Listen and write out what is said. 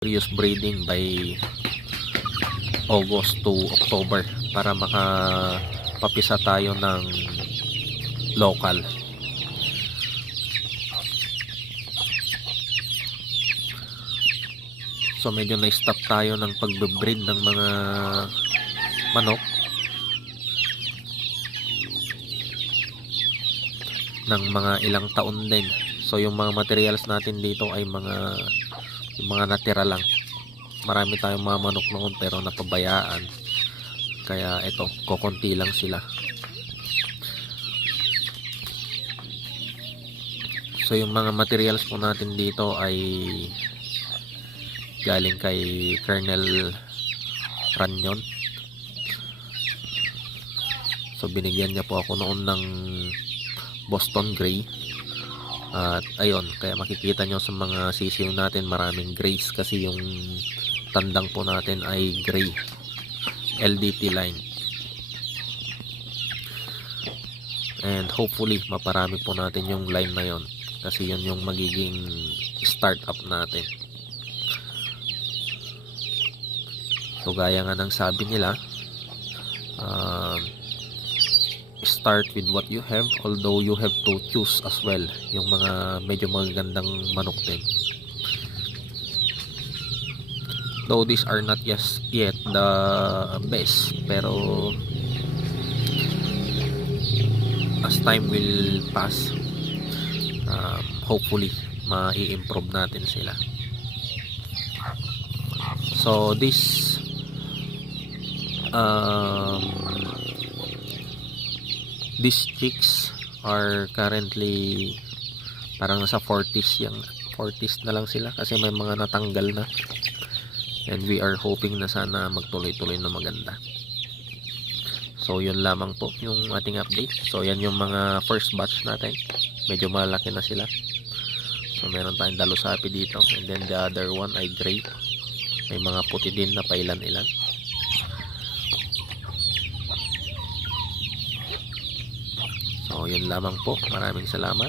serious breeding by August to October para makapapisa tayo ng local. So medyo na-stop tayo ng pagbe-breed ng mga manok ng mga ilang taon din. So yung mga materials natin dito ay yung mga natira lang. Marami tayong mga manok noon pero napabayaan. Kaya ito, kokonti lang sila. So yung mga materials po natin dito ay galing kay Colonel Ranyon. So binigyan niya po ako noon ng Boston Gray. At ayun, kaya makikita nyo sa mga sisiw natin maraming grays kasi yung tandang po natin ay gray LDT line. And hopefully maparami po natin yung line na yon kasi yun yung magiging start up natin. So gaya nga ng sabi nila, start with what you have, although you have to choose as well yung mga medyo magagandang manok din. Though these are not yet the best, pero as time will pass, hopefully mai-improve natin sila. So this these chicks are currently parang nasa 40s na lang sila kasi may mga natanggal na, and we are hoping na sana magtuloy-tuloy na maganda. So yun lamang po yung ating update. So yan yung mga first batch natin, medyo malaki na sila. So meron tayong dalusapi dito, and then the other one ay gray, may mga puti din na pailan-ilan. So yun lamang po, maraming salamat.